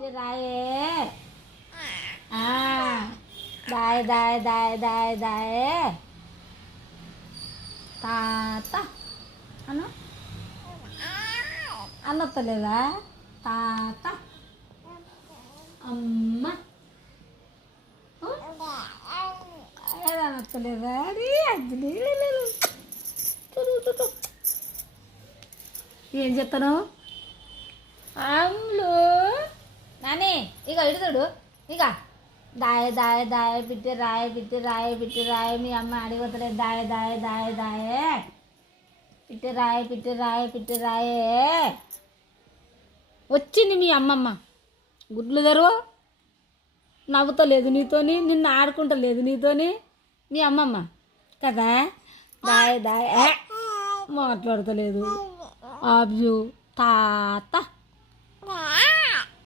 బిడ్డ రాయే దాయ్ దాయ్ దాయ్ దాయ్ దాయే తాత అను అనొత్తలేదా తాత అమ్మ ఏదనొత్తలేదా అది అది ఏం చెప్తాను అమ్ములు నాని ఇక ఇడుతుడు ఇక దాయ దాయ దాయ బిడ్డ రాయ మీ అమ్మ అడిగొత్తలేదు దాయ దాయ దాయ దాయే పిట్ట రాయే వచ్చింది మీ అమ్మమ్మ గుడ్లు తెరువు నవ్వుతలేదు నీతోని నిన్ను ఆడుకుంటలేదు నీతోని మీ అమ్మమ్మ కదా దాయ మాట్లాడతలేదు ఆబ్జు తాత